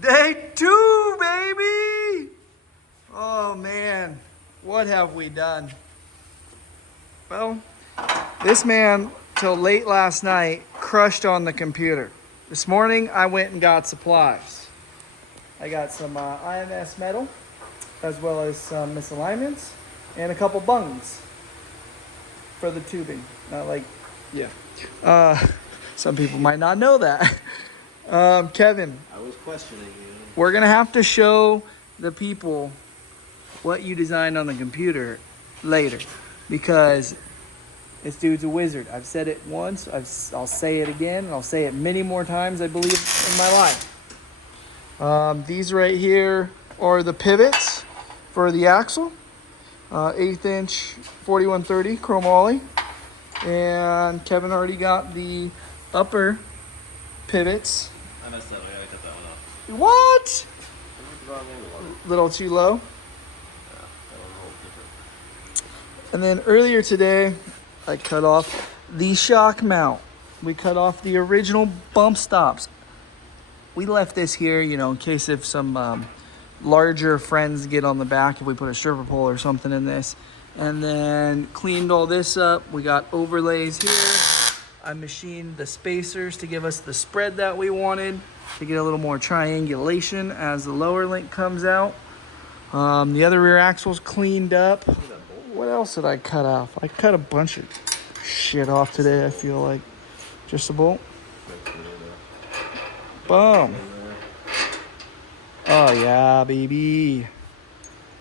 Day 2, baby! Oh man, what have we done? Well, this man, till late last night, crushed on the computer. This morning, I went and got supplies. I got some IMS metal, as well as some misalignments, and a couple bungs for the tubing. Not like, yeah. Some people might not know that. Kevin. I was questioning you. We're gonna have to show the people what you designed on the computer later, because this dude's a wizard. I've said it once, I'll say it again, and I'll say it many more times, I believe, in my life. These right here are the pivots for the axle. 1/8 inch 4130 chrome ollie. And Kevin already got the upper pivots. I messed up. I gotta cut that one off. What? I went the wrong angle. Little too low. Yeah, that one rolled different. And then earlier today, I cut off the shock mount. We cut off the original bump stops. We left this here, you know, in case if some larger friends get on the back, if we put a stripper pole or something in this. And then cleaned all this up. We got overlays here. I machined the spacers to give us the spread that we wanted, to get a little more triangulation as the lower link comes out. The other rear axle's cleaned up. What else did I cut off? I cut a bunch of shit off today, I feel like. Just a bolt. Boom. Oh yeah, baby.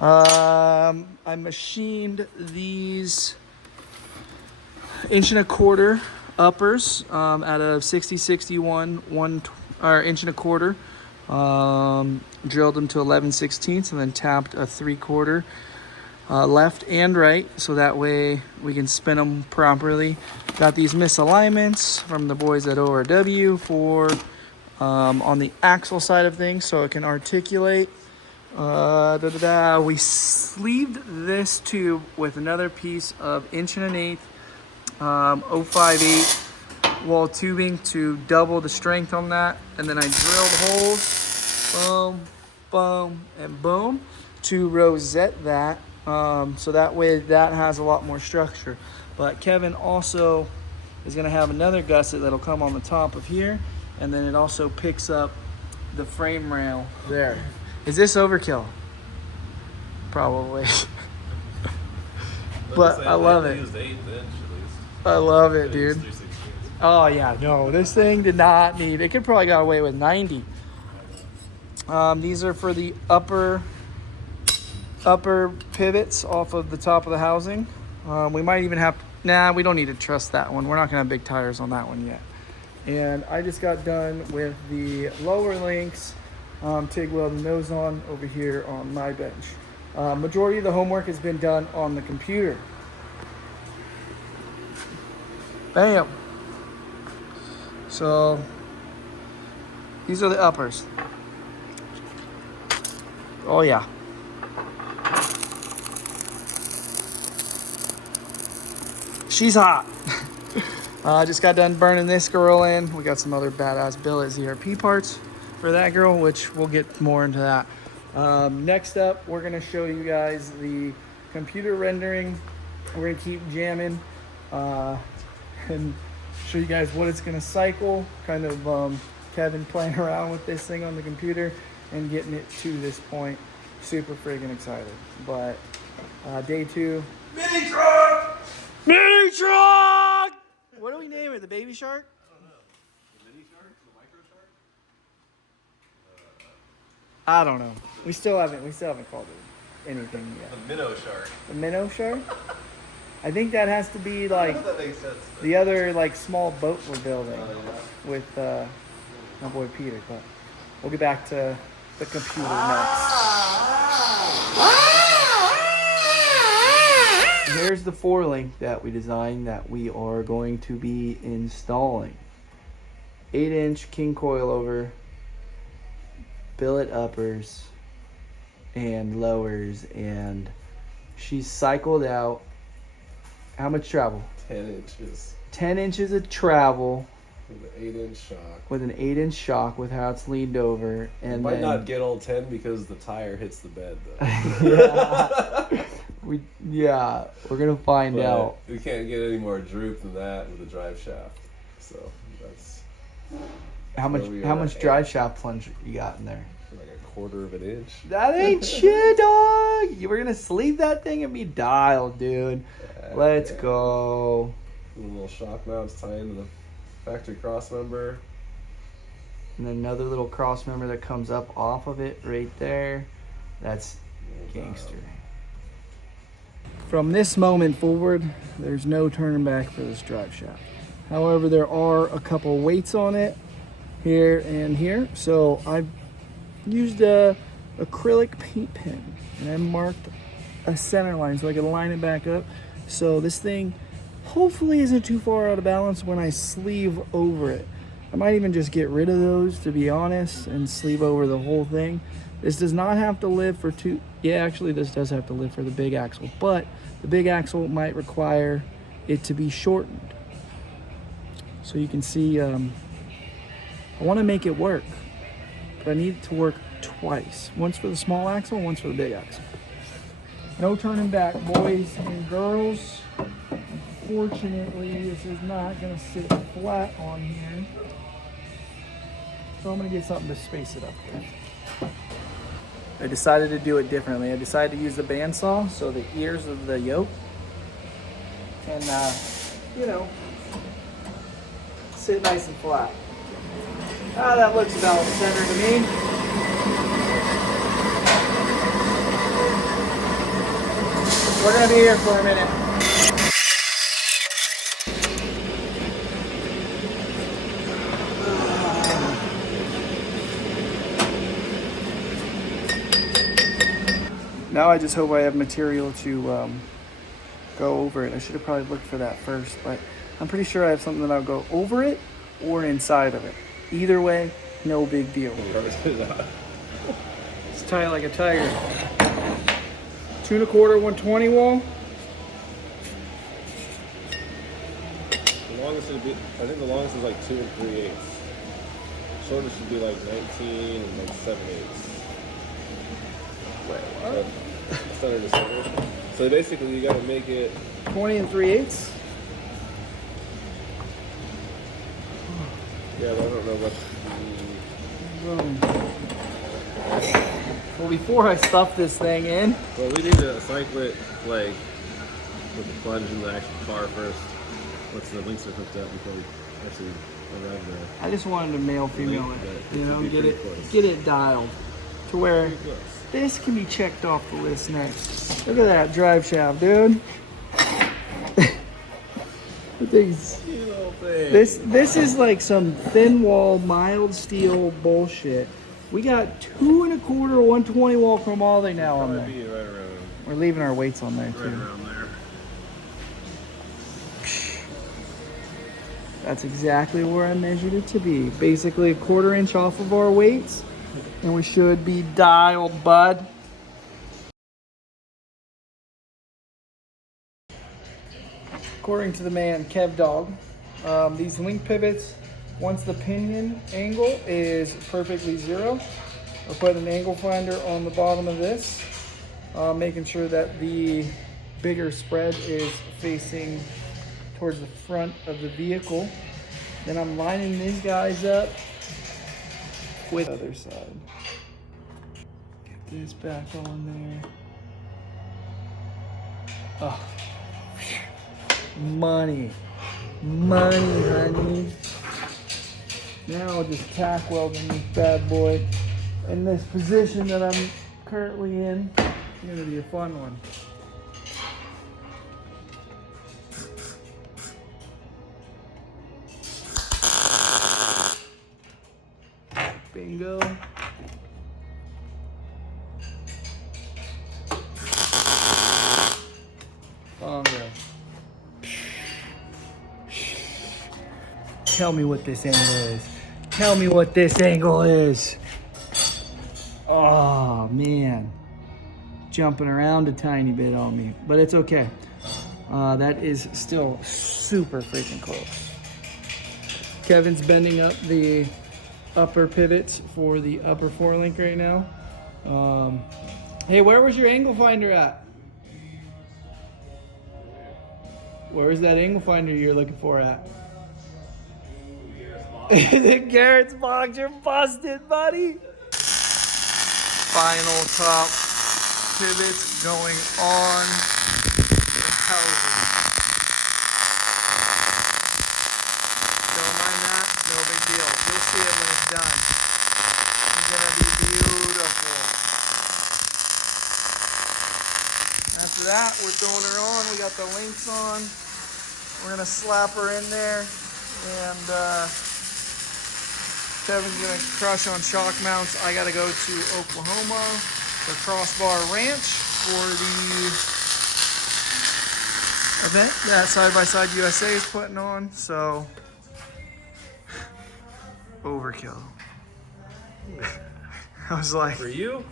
I machined these 1.25" uppers out of 6061 1/1.25". Drilled them to 11/16 and then tapped a 3/4 left and right, so that way we can spin them properly. Got these misalignments from the boys at ORW for on the axle side of things, so it can articulate. We sleeved this tube with another piece of 1 1/8 058 wall tubing to double the strength on that, and then I drilled holes, boom, boom, and boom, to rosette that, so that way that has a lot more structure. But Kevin also is going to have another gusset that'll come on the top of here, and then it also picks up the frame rail there. Is this overkill? Probably. But I love it. I love it, dude. Oh yeah, no, this thing did not need, it could probably got away with 90. These are for the upper pivots off of the top of the housing. We might even have, nah, we don't need to trust that one. We're not gonna have big tires on that one yet. And I just got done with the lower links, TIG welding those on over here on my bench. Majority of the homework has been done on the computer. Bam. So these are the uppers. Oh yeah. She's hot. I just got done burning this girl in. We got some other badass billet ZRP parts for that girl, which we'll get more into that. Next up, we're gonna show you guys the computer rendering. We're gonna keep jamming and show you guys what it's gonna cycle. Kind of Kevin playing around with this thing on the computer and getting it to this point. Super friggin' excited. But day 2. Mini truck! Mini truck! What do we name it? The baby shark? I don't know. The mini shark? The micro shark? I don't know. We still haven't called it anything yet. The minnow shark. The minnow shark? I think that has to be like That makes sense. the other like small boat we're building Yeah. with my boy Peter. But we'll get back to the computer next. Here's the 4-link that we designed that we are going to be installing. 8-inch king coilover, billet uppers and lowers, and she's cycled out how much travel? 10 inches. 10 inches of travel With an 8-inch shock. With an 8-inch shock with how it's leaned over. And it might then, not get all 10 because the tire hits the bed though. We're gonna find out. We can't get any more droop than that with a drive shaft. So that's how much drive shaft plunge you got in there? Like a 1/4 of an inch. That ain't shit, dog. You were gonna sleeve that thing and be dialed, dude. Let's go. A little shock mounts tie into the factory cross member. And then another little cross member that comes up off of it right there. That's gangster. From this moment forward, there's no turning back for this drive shaft. However, there are a couple weights on it here and here. So I've used a acrylic paint pen and I marked a center line so I can line it back up. So this thing hopefully isn't too far out of balance when I sleeve over it. I might even just get rid of those, to be honest, and sleeve over the whole thing. This does not have to live for actually this does have to live for the big axle, but the big axle might require it to be shortened. So you can see, I want to make it work, but I need it to work twice. Once for the small axle, and once for the big axle. No turning back, boys and girls. Unfortunately, this is not going to sit flat on here. So I'm going to get something to space it up with. I decided to do it differently. I decided to use the bandsaw, so the ears of the yoke can, sit nice and flat. That looks about center to me. We're going to be here for a minute. Now I just hope I have material to go over it. I should have probably looked for that first, but I'm pretty sure I have something that'll go over it or inside of it. Either way, no big deal. It's tight like a tiger. 2 1/4, 120 wall. The longest would be, I think the longest is like 2 3/8. Shortest should be like 19 and like 7/8. Wait, what? Center to center. So basically, you gotta make it 20 3/8. Yeah, but I don't know what. Well, before I stuff this thing in, Well, we need to cycle it like with the plunge in the actual car first. Once the links are hooked up before we actually arrive there. I just wanted to male female it, It get it dialed to where this can be checked off the list next. Look at that drive shaft, dude. This is like some thin wall, mild steel bullshit. We got 2 1/4, 120 wall chromoly now on there. Right around, We're leaving our weights on there too. right around there. That's exactly where I measured it to be. Basically 1/4 inch off of our weights, and we should be dialed, bud. According to the man Kev Dog, these link pivots, once the pinion angle is perfectly 0, I'll put an angle finder on the bottom of this, making sure that the bigger spread is facing towards the front of the vehicle. Then I'm lining these guys up with the other side. Get this back on there. Oh. Money, honey. Now I'll just tack weld in this bad boy in this position that I'm currently in. It's gonna be a fun one. Bingo. Bongo. Tell me what this angle is. Tell me what this angle is. Oh, man. Jumping around a tiny bit on me, but it's okay. That is still super freaking close. Kevin's bending up the upper pivots for the upper forelink right now. Hey, where was your angle finder at? Where's that angle finder you're looking for at? The Garrett's box, you're busted, buddy. Final top pivots going on the housing. Don't mind that, no big deal. You'll see it when it's done. It's gonna be beautiful. After that, we're throwing her on. We got the links on. We're gonna slap her in there, and Kevin's gonna crush on shock mounts. I gotta go to Oklahoma, the Crossbar Ranch, for the event that Side by Side USA is putting on. So, overkill. I was like, For you?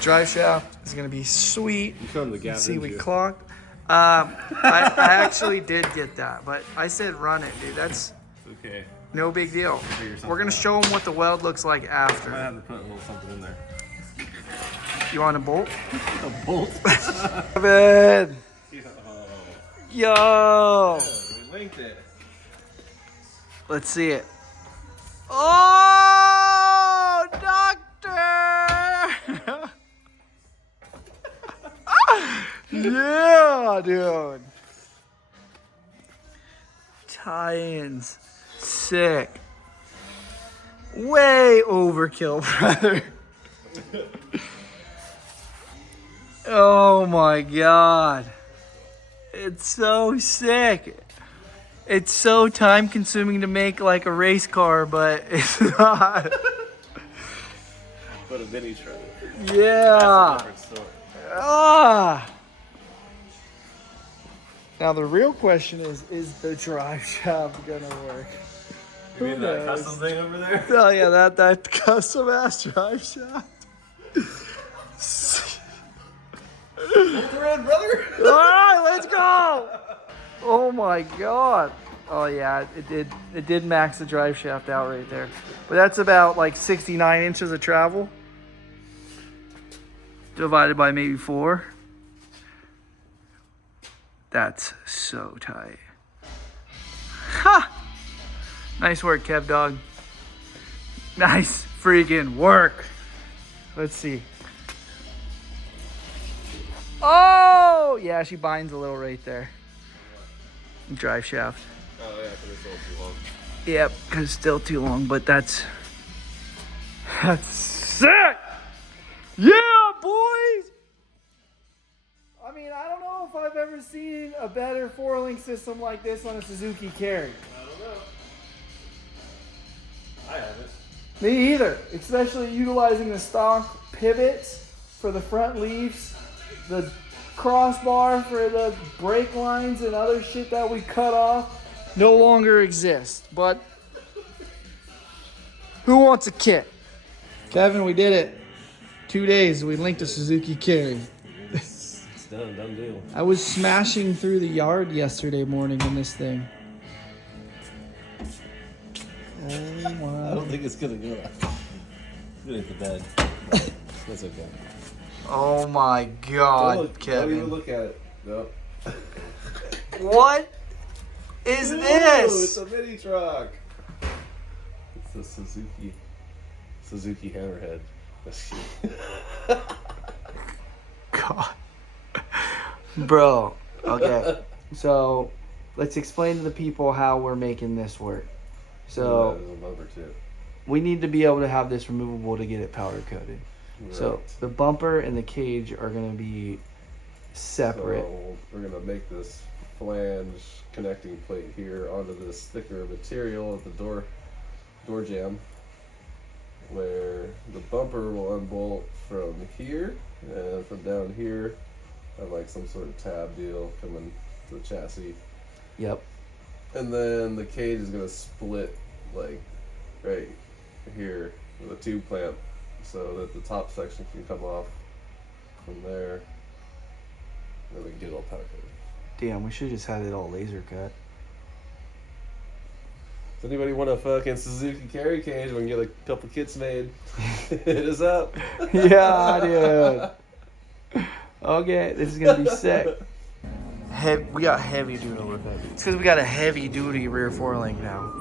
drive shaft is gonna be sweet. You come to Gavin. See, we clocked. I actually did get that, but I said run it, dude. That's okay. No big deal. We're gonna show them what the weld looks like I might after. have to put a little something in there. You want a bolt? A bolt? Kevin! Yo. Yo! We linked it. Let's see it. Oh, doctor! Yeah, dude. Tie-ins. Sick. Way overkill, brother. Oh my god. It's so sick. It's so time consuming to make like a race car, but it's not. But a mini truck. Yeah. That's a different story. Ah. Now the real question is the drive shaft gonna work? You mean Who that knows? custom thing over there? Oh yeah, that custom ass drive shaft. We're in, brother. All right, let's go. Oh my god. Oh yeah, it did max the drive shaft out right there. But that's about like 69 inches of travel divided by maybe 4. That's so tight. Ha! Nice work, Kev dog. Nice freaking work. Let's see. Oh, yeah, she binds a little right there. Drive shaft. Oh yeah, because it's a little too long. Yep, because it's still too long, but that's sick. Yeah, boys. I mean, I don't know if I've ever seen a better 4-link system like this on a Suzuki Carry. I don't know. I haven't. Me either, especially utilizing the stock pivots for the front leaves, the crossbar for the brake lines and other shit that we cut off no longer exists. But who wants a kit? Kevin, we did it. 2 days, we linked a Suzuki Carry. It's done deal. I was smashing through the yard yesterday morning in this thing. Oh I my. don't think it's gonna go. It's gonna hit the bed. That's okay. Oh my God, Kevin. Don't even look at it. No. What is this? It's a mini truck. It's a Suzuki Hammerhead. God. Bro, okay. So, let's explain to the people how we're making this work. So, there's a bumper too. we need to be able to have this removable to get it powder coated. Right. So, the bumper and the cage are going to be separate. So we're gonna make this flange connecting plate here onto this thicker material at the door jamb, where the bumper will unbolt from here, and from down here have like some sort of tab deal coming to the chassis. Yep. And then the cage is gonna split like right here with a tube clamp, so that the top section can come off from there. Then we can get it all powder coated. Damn, we should just had it all laser cut. Does anybody want a fucking Suzuki Carry cage? We can get a couple kits made. Hit us up. Yeah, dude. Okay, this is gonna be sick. We got heavy duty with it. It's because we got a heavy duty rear 4-link now.